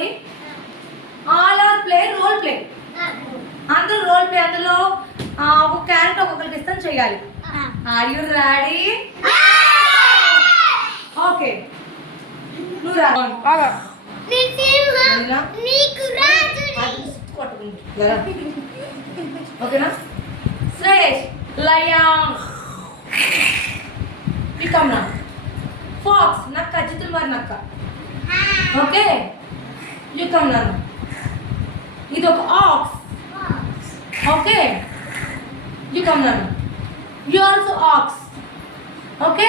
Story. All are play role play. అందరూ role play. అందులో ఒక క్యారెక్టర్ ఒక్కొక్కరికి ఇష్టం చేయాలి. Are you ready? ఓకే, నువ్వు రా. ఓకేనా? శ్రేష్ లయన్. వికమ్నా ఫాక్స్ నక్క, చిత్తులు వారి నక్క. ఓకే, వికమ్నా ఇది ఒక ఆక్స్. ఓకే, వికమ్నా you also ox. Okay,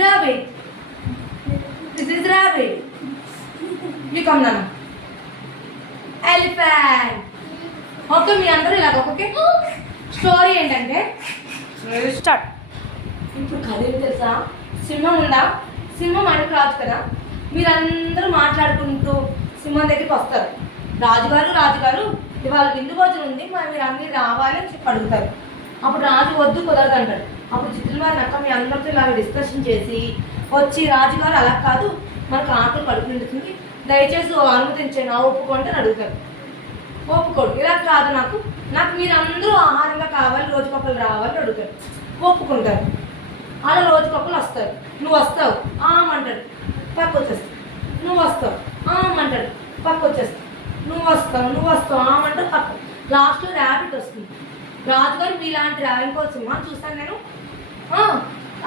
rabbit. This is rabbit. You come now. Elephant. Okay, మీ అందరూ ఇలాగ. ఓకే, స్టోరీ ఏంటంటే స్టార్ట్. ఇప్పుడు కథ ఏం తెలుసా? సింహం ఉందా? సింహం అడగ రాజు కదా. మీరందరూ మాట్లాడుకుంటూ సింహం దగ్గరికి వస్తారు. రాజుగారు ఇవాళ విందు భోజనం ఉంది, మరి మీరు అన్నీ రావాలి అని చెప్పి అడుగుతారు. అప్పుడు రాజు వద్దు, కుదరదు అంటాడు. అప్పుడు చిత్తులు వారి నక్క మీ అందరితో ఇలాగ డిస్కషన్ చేసి వచ్చి, రాజుగారు అలా కాదు, మనకు ఆకలి కడుపు నిండుతుంది, దయచేసి అనుమతించండి, ఒప్పుకోండి అని అడుగుతారు. ఒప్పుకోడు. ఇలా కాదు, నాకు మీరు అందరూ ఆహారంగా కావాలి, రోజుకొకరు రావాలి అడుగుతారు. ఒప్పుకుంటారు. అలా రోజుకొకరు వస్తారు. నువ్వు వస్తావు ఆమంటాడు, పక్క వచ్చేస్తావు. నువ్వు వస్తావు ఆమంటాడు, పక్క వచ్చేస్తావు. నువ్వు వస్తావు ఆమంటాడు, పక్క. లాస్ట్లో ర్యాబిట్ వస్తుంది. రాజుగారు మీలాంటి ఇంకో సింహాన్ని చూస్తాను నేను,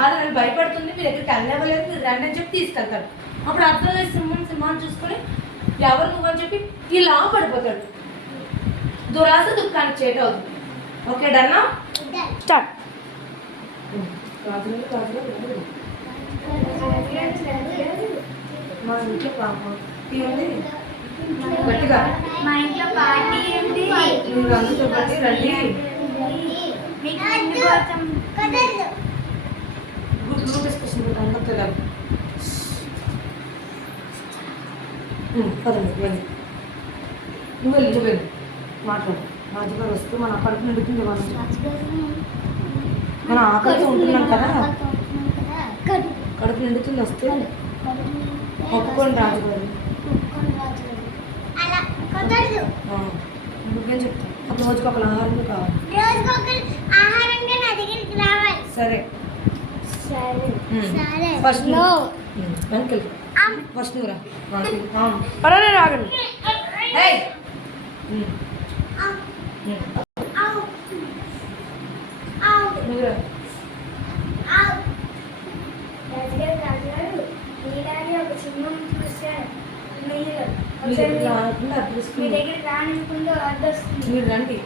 అది నన్ను భయపడుతుంది, మీ దగ్గరికి వెళ్ళలేదు, మీరు రండి అని చెప్పి తీసుకెళ్తాడు. అప్పుడు అర్థం లేదు సింహాన్ని చూసుకొని ఎవరు నువ్వని చెప్పి ఇలా పడిపోతాడు. దురాశ దుఃఖానికి చేట అవుతుంది. ఓకే, డన్నా? స్టార్ట్. మా ఇంట్లో గట్టిగా మా ఇంట్లో పార్టీ ఏంటి? మీరు అందరితో బట్టి రండి. గ్రూప్ డిస్కషన్ అందరితో రండి. పదండి వెళ్ళి నువ్వు వెళ్ళి మాట్లాడు. రాజుగారు వస్తే మన కడుపు నిండుతుంది. మన ఆకలితో ఉంటున్నాం కదా, కడుపు నిండుతుంది. వస్తే ఒప్పుకోండి రాజుగారు. నువ్వేం చెప్తావు? అప్పుడు రోజుకి ఒక ఆహారం కావాలి. సరే ఫస్ట్ వెనకెళ్ళి ఫస్ట్ నువ్వు రాగండి.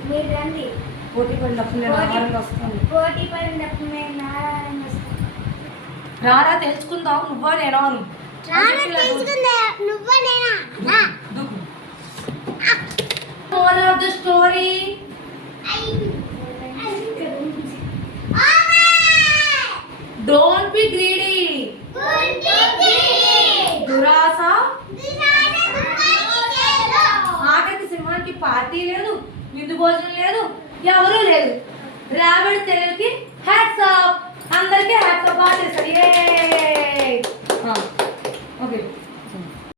మీరు రండి. పోటీ పడినప్పుడు నేను ఆహారంగా వస్తాను. రారా తెలుసుకుందాం, నువ్వా నేనా? Moral of the story. Don't be greedy. దురాశ ఆటకి సింహానికి పార్టీ లేదు, విందు భోజనం లేదు, ఎవరూ లేదు. రాబిట్ తెలివికి హ్యాట్స్ ఆఫ్. అందరికీ హ్యాట్స్ ఆఫ్. బాగా చేశారు. ఓకే.